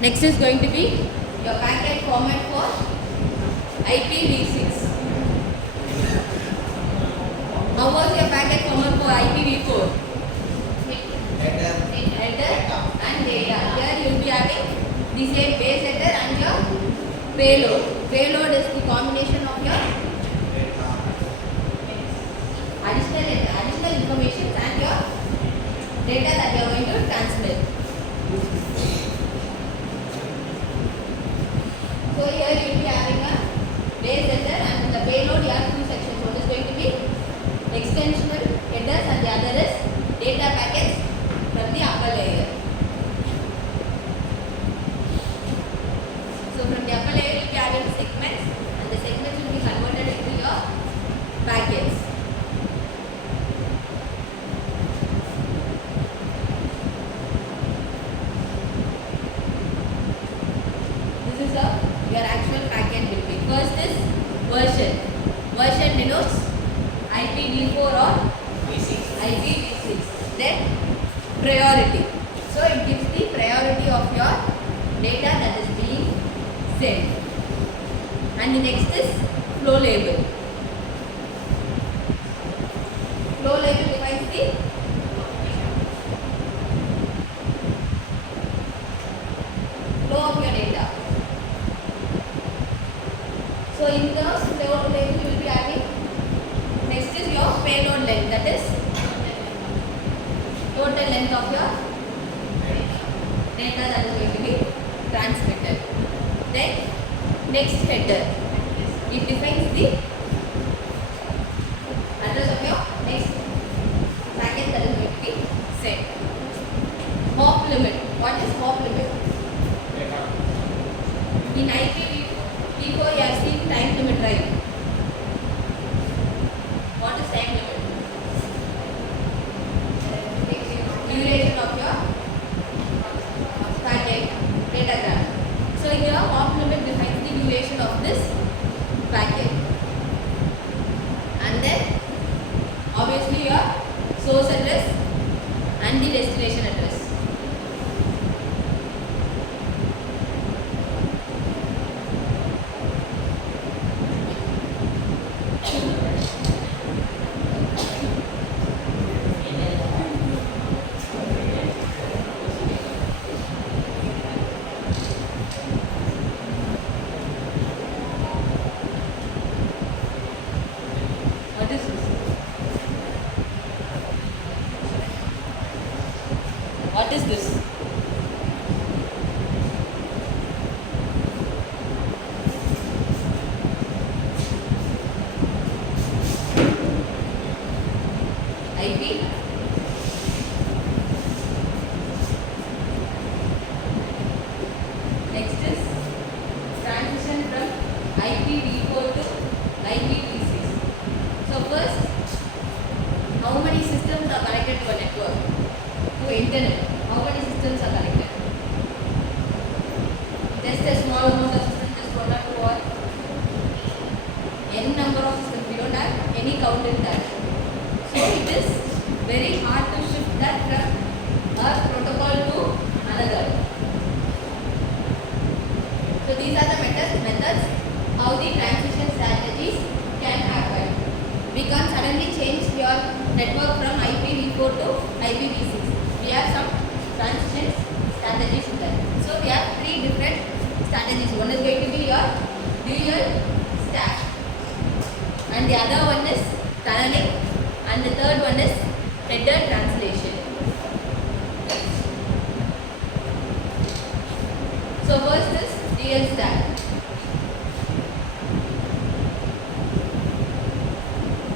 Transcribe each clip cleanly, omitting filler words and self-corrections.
Next is going to be your packet format for IPv6. How was your packet format for IPv4? Header and data. Here you will be having the same base header and your payload. Payload is the combination of your additional information and your data that you are going to transmit. So here you will be having a base header and in the payload you have two sections. One is going to be extensional headers and the other is data packets from the upper layer. So from the upper layer you will be having segments and the segments will be converted into your packets. This is your actual packet will be. First is version. Version denotes IPv4 or IPv6. Then priority. So it gives the priority of your data that is being sent. And the next is flow label. Flow label defines the flow of your data. So in the flow label you will be having, next is your payload length, that is total length of your data that is going to be transmitted. Then next header, it defines the address of your next packet that is going to be sent. Hop limit. What is hop limit? In IPv4 you have seen time limit, right? What is time limit? Duration of your packet datagram. So here hop limit defines the duration of this packet. And then obviously your source address and the destination address. What is this? What is this? IP. Next is transition from IPv4 to IPv6. So first, how many systems are connected to a network? To internet. How many systems are connected? Just a small amount of systems, just 1 or 2 or n number of systems. We don't have any count in that. So it is very hard to shift that from a protocol to another. So these are the methods how the transition strategies can happen. We can't suddenly change your network from IPv4 to IPv6. We have some transition strategies in that. So we have 3 different strategies. One is going to be your dual stack, and the other one is tunneling, and the third one is header translation. So first is dual stack.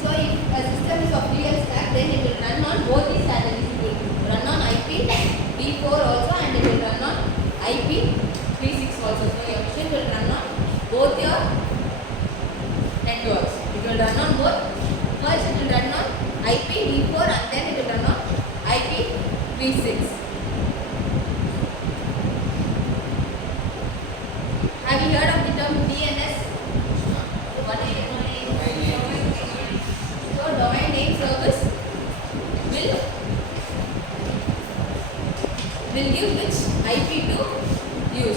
So if a system is of dual stack, then it will run on both these strategies. It will run on IPv4 also and it will run on IPv6 also. So your machine will run on both your networks. It will run on both. First it will run on IPv4 and then it will run on IPv6. Have you heard of the term DNS? What is it? So domain name service will give which IP to use.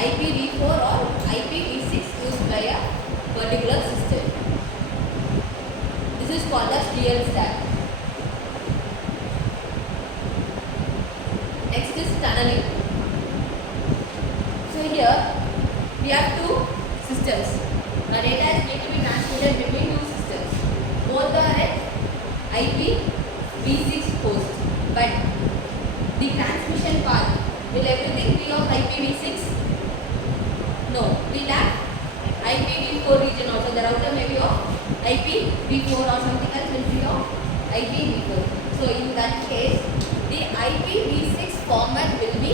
IPv4 or IPv6 used by a particular system. This is called as real stack. Next is tunneling. So here we have two systems. The data is going to be transmitted between two systems. Both are at IPv6 host, but the transmission path, will everything be of IPv6? No, we have IPv4 region also. The router may be of IPv4 or something else will be of IPv4. So in that case, the IPv6 format will be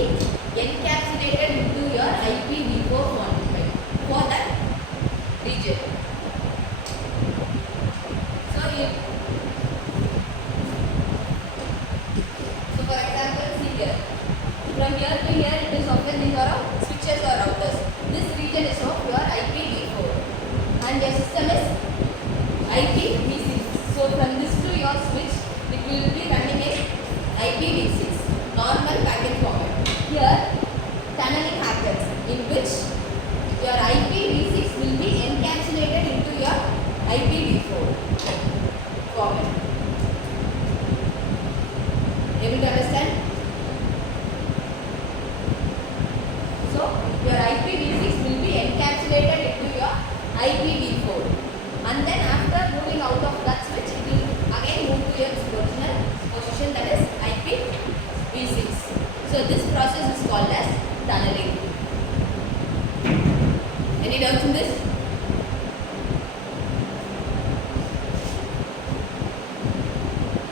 encapsulated into your IPv4 format for that region. So for example, see here. From here to here, it is often these are of switches or routers. This region is of your IPv4 and your system is IPv6. So from this to your switch, it will be running in IPv6 normal packet format. Here, tunneling happens in which your IPv6 will be encapsulated into your IPv4 format. Able to understand? So your IPv6 will be encapsulated into your IPv4, and then after moving out of that switch, it will again move to your original position, that is IPv6. So this process is called as tunneling. Any doubts in this?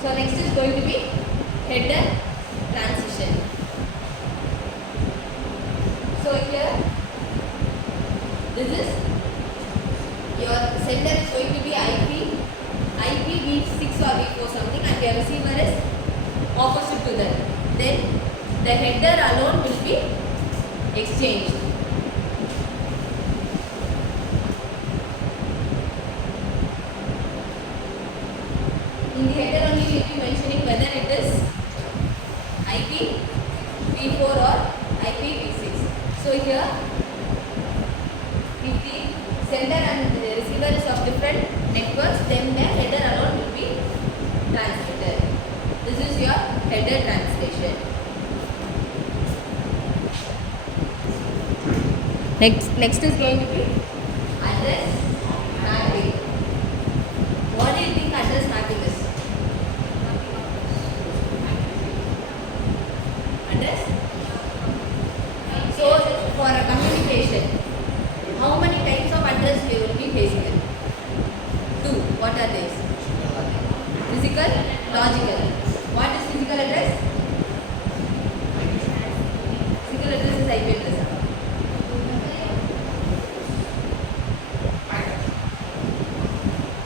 So next is going to be header transition. So here, this is your sender is going to be IPv6 or v4 something, and your receiver is opposite to that. Then the header alone will be exchanged. In the header only we will be mentioning whether it is IPv4 or IPv6. So here, if the sender and the receiver is of different networks, then the header alone will be transmitted. This is your header translation. Next is going to be address mapping. What do you think address mapping is? Address? So for a communication, how many types of address we will be facing? Two. What are these? Physical, logical. What is physical address? Physical address is IP address.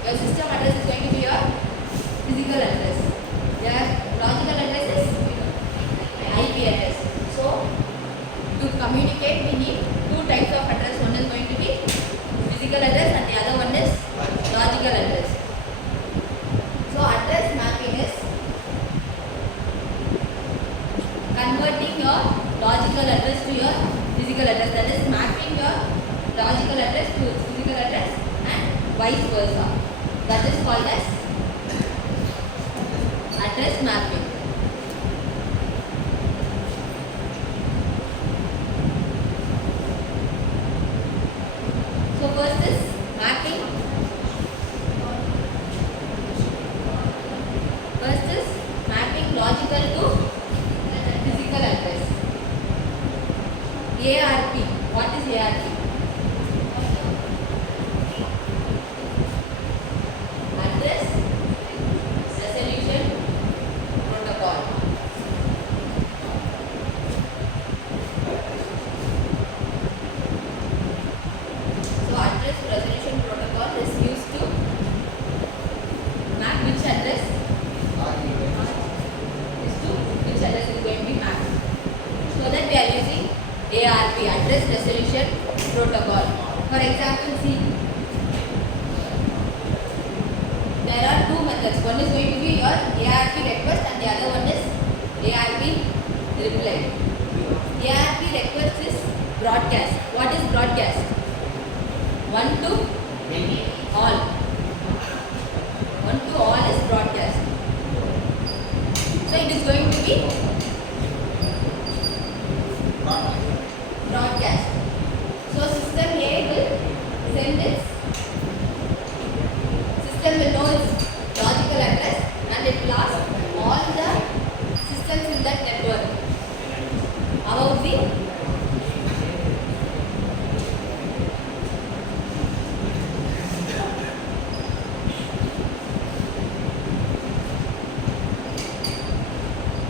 Your system address is going to be your physical address. Your logical address is IP address. So to communicate, we need two types of address. One is going to be physical address and the other one is logical address. So address mapping is converting your logical address to your physical address, that is mapping your logical address to its physical address and vice versa. That is called as address mapping. So first is mapping. First is mapping logical to physical address. ARP. What is ARP? Address resolution protocol. So address resolution protocol is used to map which address is going to be mapped. So that we are using ARP, address resolution protocol. For example, see, there are two methods. One is going to be your ARP request and the other one is ARP reply. ARP request is broadcast. What is broadcast? One to all. One to all is broadcast. So it is going to be broadcast. So system A will send its system will know its logical address and it will ask all the systems in that network about the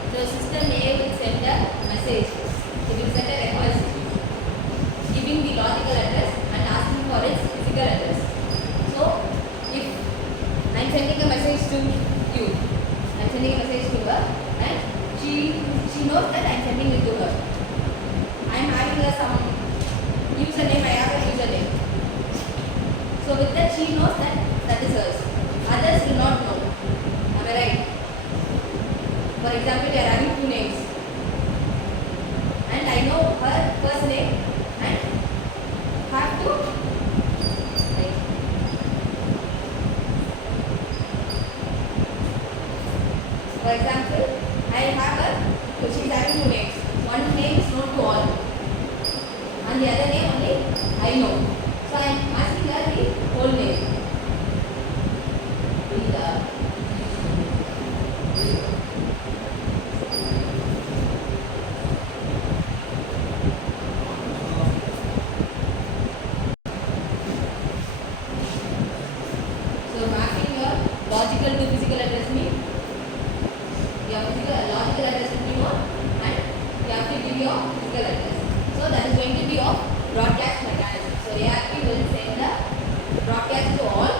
so system A will send a message. It will send a request giving the logical address and asking for its physical address. So if I am sending a message to you, I am sending a message to her and she knows that I am sending it to her. I am having some username, I have a username. So with that she knows that that is hers. Others will not know. Am I right? For example, they are having two names and I know her first name and have to like for example, I have her, so she is having two names. One name is known to all and the other name only I know. So I am asking her the whole name. So mapping your logical to physical address means your logical address will be known and you have to give your physical address. So that is going to be your broadcast mechanism. So ARP will send the broadcast to all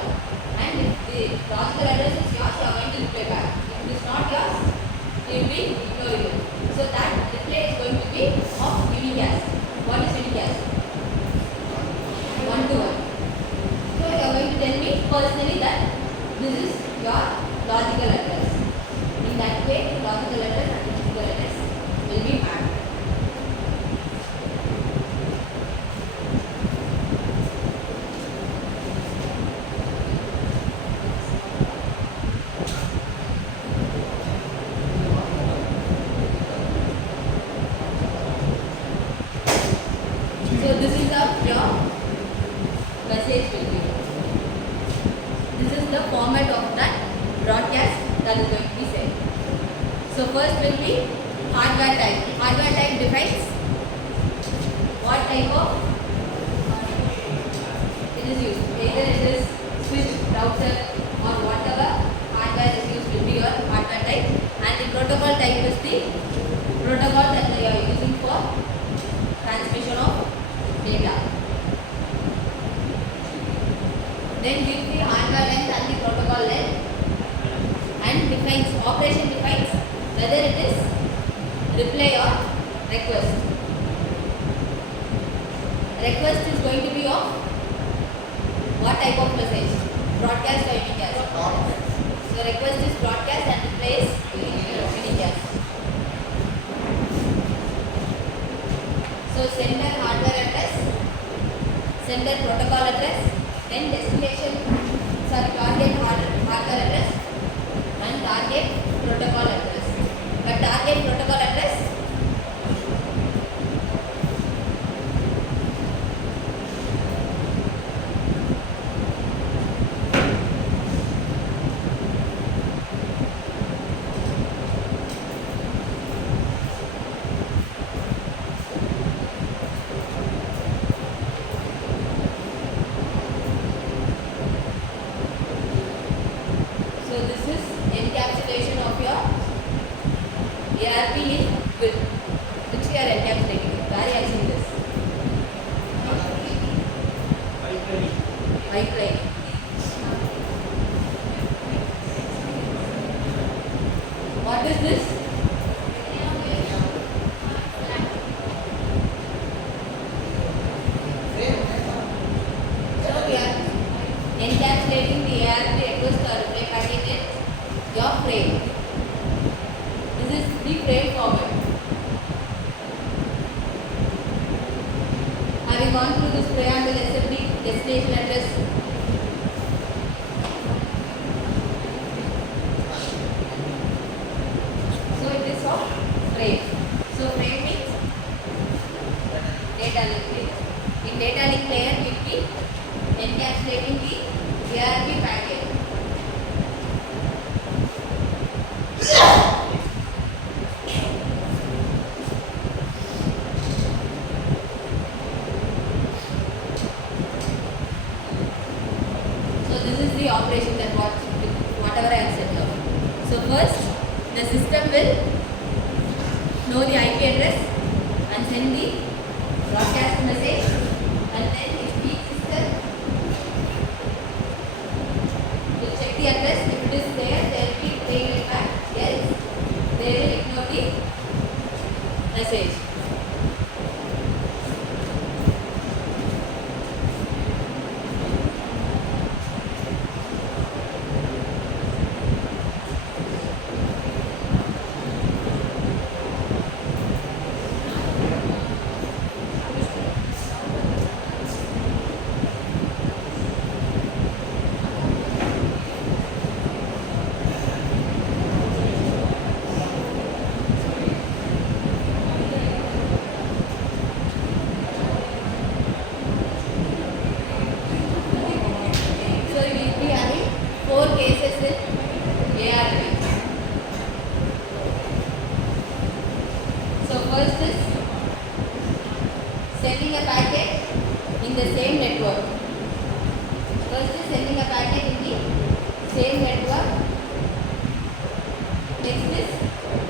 and if the logical address is yours, you are going to reply back. If it is not yours, you will be ignoring it. So that reply is going to be of unicast. What is unicast? One to one. So you are going to tell me personally that this is your logical address. In that way, logical address and physical address will be mapped. So this is your message will be. This is the format of that broadcast that is going to be sent. So first will be hardware type. Hardware type defines what type of it is used. Either it is switch, router or whatever hardware is used will be your hardware type. And the protocol type is the protocol that you are using for transmission of data. Then give the hardware length and the protocol length and defines operation defines whether it is reply or request. Request is going to be of what type of message? Broadcast or unicast? So request is broadcast and reply is unicast. So sender hardware address, sender protocol address, then destination target hardware address and target protocol address. But target protocol address ARP is with which we are encapsulating. Where are you seeing this? Pipeline. What is this? So we are encapsulating the ARP request or reply packet in your frame. This is the frame format. Having gone this preamble assembly destination address? So it is of frame. So frame means data link layer. In data link layer we will be encapsulating the ARP packet. So this is the operation that whatever I have set up. So first the system will know the IP address and send the broadcast message, and then the speech system will check the address. If it is there, they will be playing it back. Yes, they will ignore the message. So we will be having 4 cases in ARP. So first is sending a packet in the same network. First is sending a packet in the same network. Next is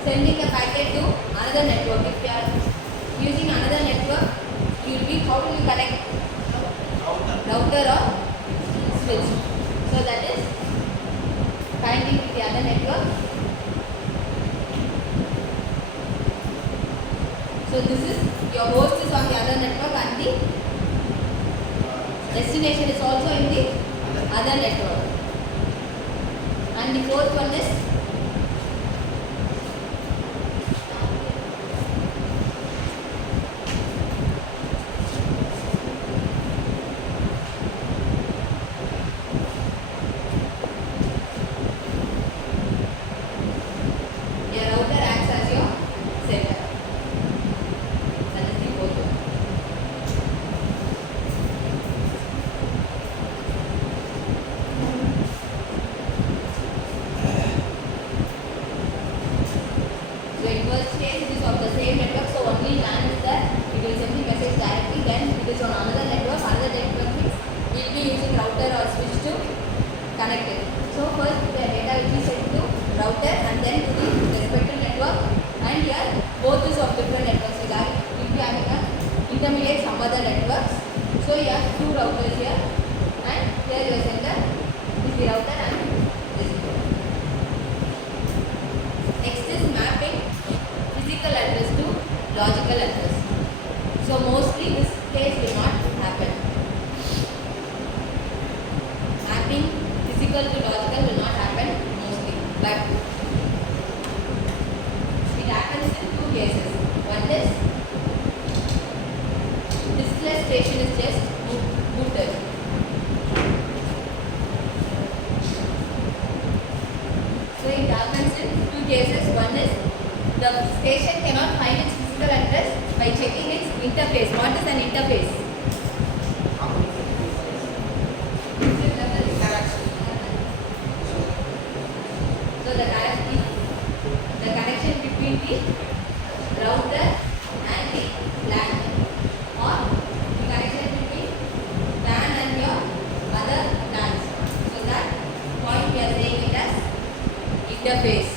sending a packet to another network. If you are using another network, you will be, how will you connect? Router or switch. So that is connecting to the other network. So this is your host is on the other network and the destination is also in the other network. And the fourth one is your router acts as your sender. That is the fourth one. So in first case it is of the same network, so only LAN is there. It will send the message directly. Then it is on another network means we will be using router or switch to connect it. So first the data will be sent to router and then to the respective network, and here both is of different networks. We will be having a intermediate some other networks. So you have 2 routers here, and here your sender is the router and this. Next is mapping physical address to logical address. So mostly this case will not happen. Mapping physical to logical will not happen mostly, but it happens in 2 cases. One is display station is just booted. So it happens in 2 cases. One is the station cannot find its physical address by checking its interface. What is an interface? So the connection between the router and the LAN, or the connection between LAN and your other LANs. So that point we are saying it as interface.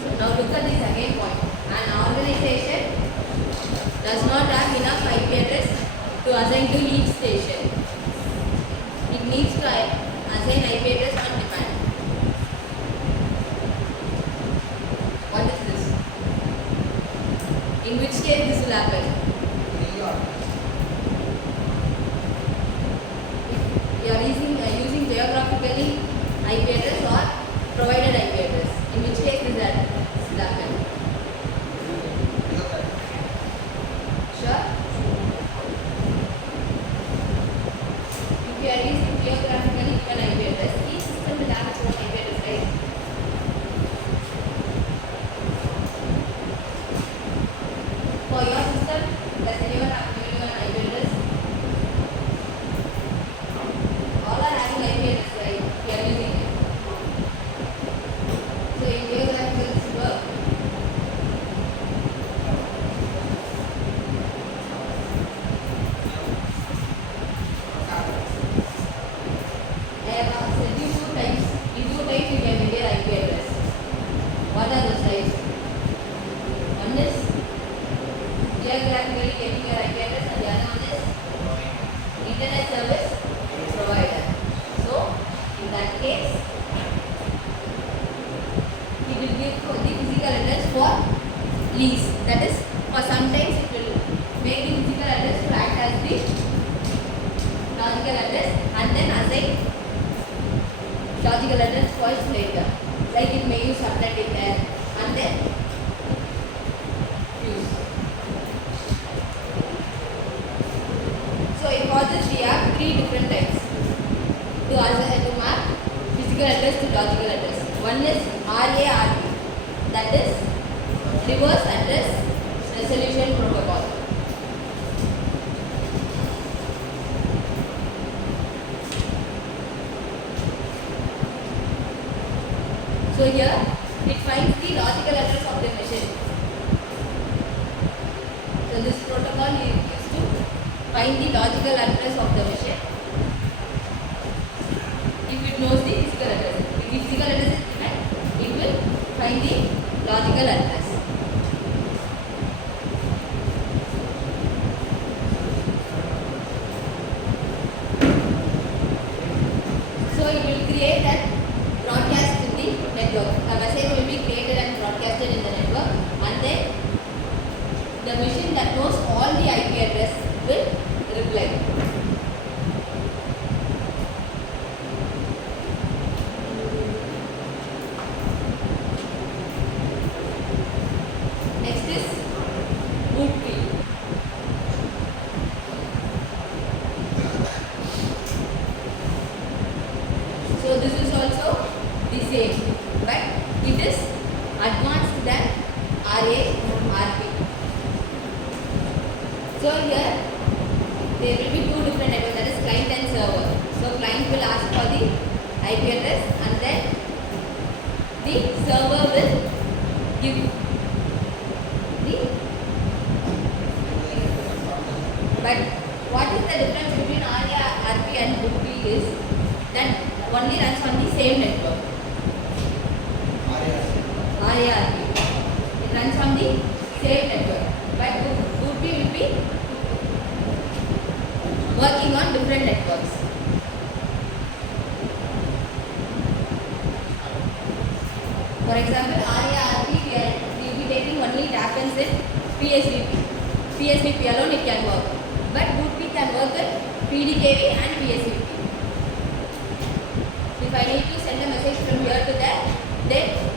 So now look at this again point. An organization does not have enough IP address to assign to each station. It needs to assign IP address on demand. What is this? In which case this will happen? You are using geographically IP address or provided IP address. In which case this will happen? please. That is, for sometimes it will make the physical address to act as the logical address and then assign logical address first later. Like it may use subnet there and then use. So for this we have three different types to map physical address to logical address. One is RARP, that is reverse address resolution protocol. So here it finds the logical address of the machine. So this protocol is used to find the logical address of the machine if it knows the physical address. If the physical address is given, it will find the logical address. So it will create and broadcast in the network. A message will be created and broadcasted in the network, and then the machine that knows all the IP address will reply. Next is boot tree. So this is also the same, but it is advanced than RARP. So here there will be two different networks, that is client and server. So client will ask for the IP address and then the server will give the. But what is the difference between RARP and boot tree is that only runs on the same network. RARP. It runs on the same network, but boot tree will be working on different networks. For example, RARP we will be taking only it happens in PSVP. PSVP alone it can work, but boot tree can work in PDKV and PSVP. If I need to send a message from here to there, then